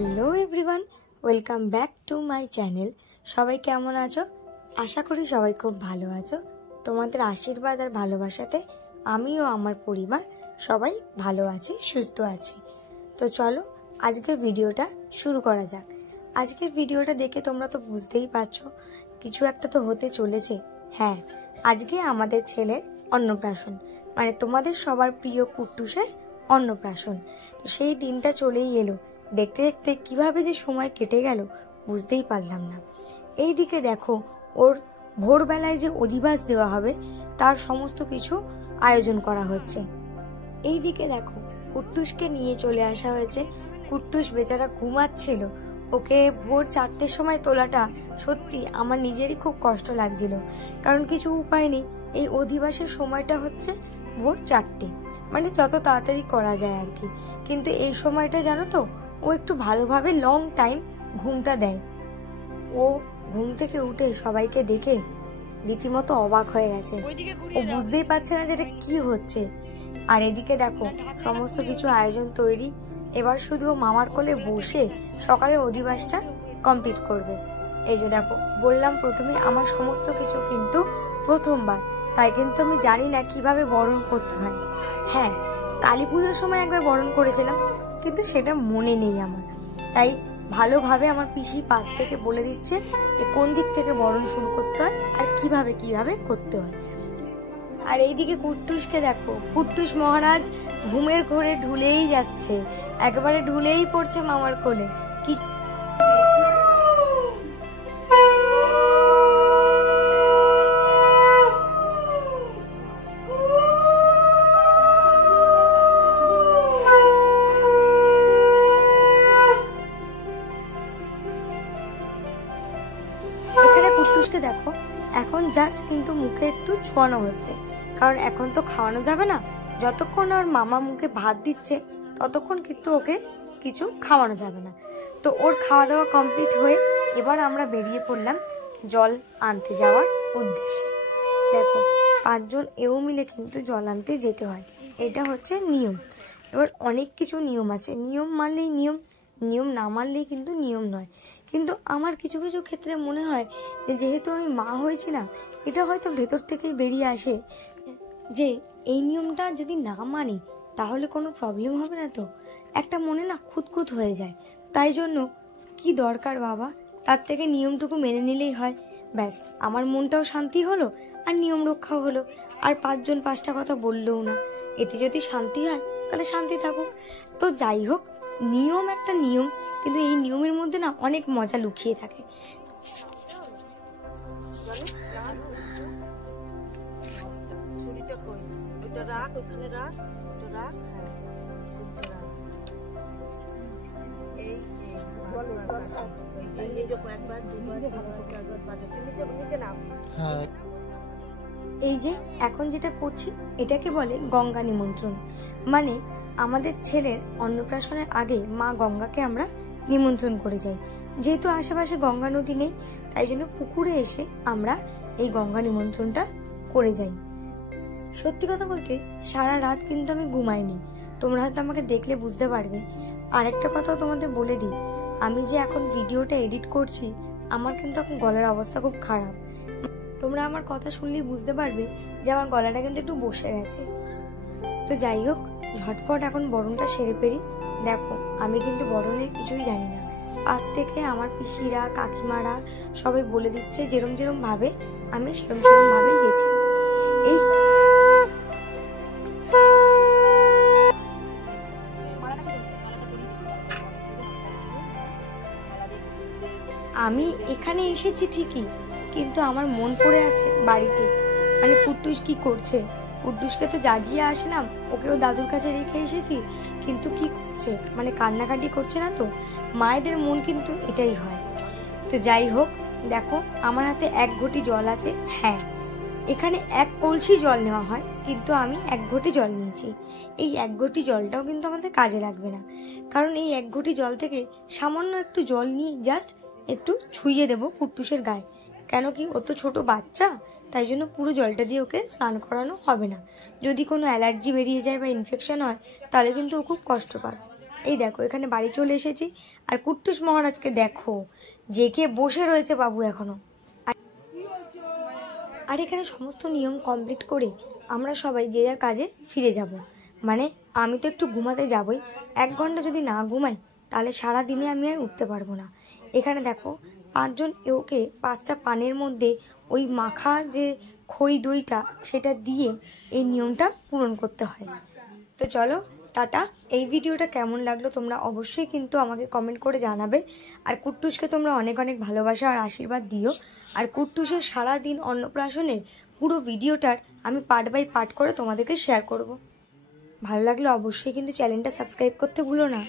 Hello everyone, welcome back to my channel. সবাই কেমন আছো? আশা করি সবাই খুব ভালো আছো। তোমাদের আশীর্বাদ আর ভালোবাসাতে আমিও আমার পরিবার সবাই ভালো আছি, সুস্থ আছি। তো চলো আজকের ভিডিওটা শুরু করা যাক। আজকের ভিডিওটা দেখে তোমরা তো বুঝতেই পারছো কিছু একটা তো হতে চলেছে। হ্যাঁ, আজকে আমাদের ছেলের অন্নপ্রাশন, মানে তোমাদের সবার প্রিয় কুট্টুসের অন্নপ্রাশন। তো সেই দিনটা চলেই এলো। দেখতে দেখতে কিভাবে যে সময় কেটে গেল বুঝতেই পারলাম না। এই দিকে দেখো, ওর ভোরবেলায় যে অধিবাস দেওয়া হবে তার সমস্ত কিছু আয়োজন করা হচ্ছে। এই দিকে দেখো, কুট্টুসকে নিয়ে চলে আসা হয়েছে। কুট্টুস বেচারা ঘুমাচ্ছিল, ওকে ভোর 4টের সময় তোলাটা সত্যি আমার নিজেরই খুব কষ্ট লাগছিল, কারণ কিছু উপায় নেই। এই অধিবাসের সময়টা হচ্ছে ভোর 4টে, মানে যত তাড়াতাড়ি করা যায় আর কি। কিন্তু এই সময়টা জানো তো, ও একটু ভালোভাবে লং টাইম ঘুমটা দেয়। ও ঘুম থেকে উঠে সবাইকে দেখে রীতিমতো অবাক হয়ে গেছে। ও বুঝতেই পারছে না যে এটা কি হচ্ছে। আর এদিকে দেখো, সমস্ত কিছু আয়োজন তৈরি। এবার শুধু মামার কোলে বসে সকালে অধিবাসটা কমপ্লিট করবে। এই যে দেখো, বললাম প্রথমে আমার সমস্ত কিছু কিন্তু প্রথমবার, তাই কিন্তু আমি জানি না কিভাবে বরণ করতে হয়। হ্যাঁ, কালী পুজোর সময় একবার বরণ করেছিলাম, কিন্তু সেটা মনে নেই আমার। তাই ভালোভাবে আমার পিসি পাশ থেকে বলে দিচ্ছে যে কোন দিক থেকে বরণ শুরু করতে হয় আর কিভাবে কিভাবে করতে হয়। আর এইদিকে কুট্টুসকে দেখো, কুট্টুস মহারাজ ঘুমের ঘোরে ঢুলেই যাচ্ছে, একেবারে ঢুলেই পড়ছে মামার কোলে। কি এখানে কুট্টুসকে দেখো, এখন জাস্ট কিন্তু মুখে একটু ছোঁয়ানো হচ্ছে, কারণ এখন তো খাওয়ানো যাবে না। যতক্ষণ ওর মামা মুখে ভাত দিচ্ছে ততক্ষণ কিন্তু ওকে কিছু খাওয়ানো যাবে না। তো ওর খাওয়া দাওয়া কমপ্লিট হয়ে এবার আমরা বেরিয়ে পড়লাম জল আনতে যাওয়ার উদ্দেশ্যে। দেখো, 5 জন এও মিলে কিন্তু জল আনতে যেতে হয়, এটা হচ্ছে নিয়ম। এবার অনেক কিছু নিয়ম আছে, নিয়ম মানলেই নিয়ম, নিয়ম না মানলেই কিন্তু নিয়ম নয়। কিন্তু আমার কিছু কিছু ক্ষেত্রে মনে হয় যে যেহেতু আমি মা হয়েছি না, এটা হয়তো ভেতর থেকেই বেরিয়ে আসে যে এই নিয়মটা যদি না মানি তাহলে কোনো প্রবলেম হবে না। তো একটা মনে না খুঁতখুত হয়ে যায়। তাই জন্য কি দরকার বাবা, তার থেকে নিয়মটুকু মেনে নিলেই হয়। ব্যাস, আমার মনটাও শান্তি হলো আর নিয়ম রক্ষাও হলো। আর 5 জন 5টা কথা বললেও না, এতে যদি শান্তি হয় তাহলে শান্তি থাকুক। তো যাই হোক, নিয়ম একটা নিয়ম, কিন্তু এই নিয়মের মধ্যে না অনেক মজা লুকিয়ে থাকে। এই যে এখন যেটা করছি এটাকে বলে গঙ্গা নিমন্ত্রণ। মানে আমাদের ছেলের অন্নপ্রাশনের আগে মা গঙ্গাকে আমরা নিমন্ত্রণ করে যাই। যেহেতু আশেপাশে গঙ্গা নদী নেই, তাই জন্য পুকুরে এসে আমরা এই গঙ্গা নিমন্ত্রণটা করে যাই। সত্যি কথা বলতে সারা রাত কিন্তু আমি ঘুমাইনি, তোমরা হয়তো আমাকে দেখলে বুঝতে পারবে। আরেকটা কথাও তোমাদের বলে দিই, আমি যে এখন ভিডিওটা এডিট করছি, আমার কিন্তু এখন গলার অবস্থা খুব খারাপ। তোমরা আমার কথা শুনলেই বুঝতে পারবে যে আমার গলাটা কিন্তু একটু বসে গেছে। তো যাই হোক, ঝটপট এখন বরণটা সেরে ফেলি। দেখো, আমি কিন্তু বরণের কিছুই জানি না। পাশ থেকে আমার পিসিরা, কাকিমারা সবাই বলে দিচ্ছে যেরম যেরম ভাবে আমি সেরম সেরম ভাবে গেছি। এই আমি এখানে এসেছি ঠিকই, কিন্তু আমার মন পড়ে আছে বাড়িতে। মানে কুট্টুস কি করছে, কুট্টুসকে তো জাগিয়ে আসলাম, ওকেও দাদুর কাছে রেখে এসেছি, কিন্তু কি করছে, মানে কান্নাকাটি করছে না তো? মায়েদের মন কিন্তু এটাই হয়। তো যাই হোক, দেখো আমার হাতে 1 ঘটি জল আছে। হ্যাঁ, এখানে 1 কলসি জল নেওয়া হয়, কিন্তু আমি 1 ঘটি জল নিয়েছি। এই 1 ঘটি জলটাও কিন্তু আমাদের কাজে লাগবে না, কারণ এই 1 ঘটি জল থেকে সামান্য একটু জল নিয়ে জাস্ট একটু ছুঁয়ে দেবো কুট্টুসের গায়ে। কেন কি, ও তো ছোট বাচ্চা, তাই জন্য পুরো জলটা দিয়ে ওকে স্নান করানো হবে না। যদি কোনো অ্যালার্জি বেরিয়ে যায় বা ইনফেকশন হয় তাহলে কিন্তু ও খুব কষ্ট পাবে। এই দেখো এখানে বাড়ি চলে এসেছি। আর কুট্টুস মহারাজকে দেখো জেগে বসে রয়েছে বাবু এখনো। আর এখানে সমস্ত নিয়ম কমপ্লিট করে আমরা সবাই যে যার কাজে ফিরে যাব। মানে আমি তো একটু ঘুমাতে যাবই, 1 ঘন্টা যদি না ঘুমাই তাহলে সারা দিনে আমি আর উঠতে পারবো না। এখানে দেখো 5 জন এওকে 5টা পানের মধ্যে ওই মাখা যে খই দইটা সেটা দিয়ে এই নিয়মটা পূরণ করতে হয়। তো চলো টাটা। এই ভিডিওটা কেমন লাগলো তোমরা অবশ্যই কিন্তু আমাকে কমেন্ট করে জানাবে। আর কুট্টুসকে তোমরা অনেক অনেক ভালোবাসা আর আশীর্বাদ দিও। আর কুট্টুসের সারাদিন অন্নপ্রাশনের পুরো ভিডিওটার আমি পার্ট বাই পার্ট করে তোমাদেরকে শেয়ার করব। ভালো লাগলে অবশ্যই কিন্তু চ্যানেলটা সাবস্ক্রাইব করতে ভুলো না।